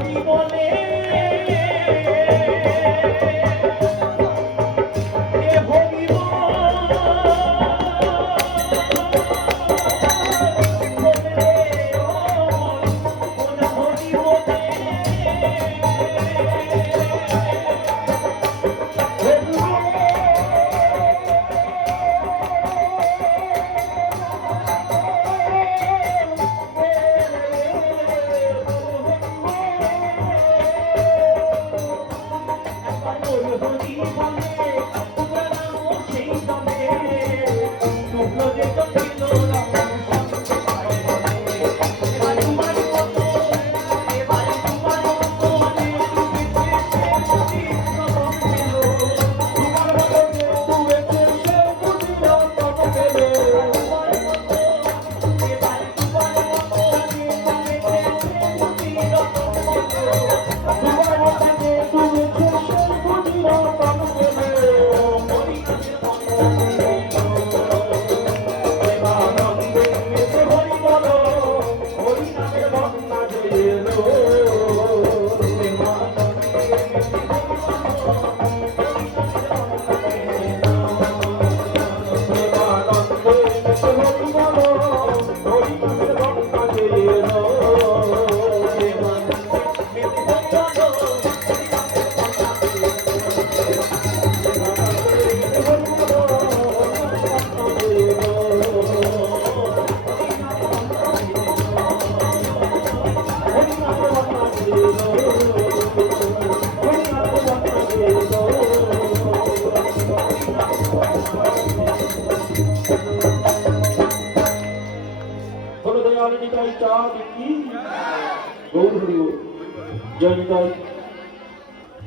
জীবনে বলে বলো দয়াল নিতাই চাঁদ কি গৌর হরি জয় নিতাই।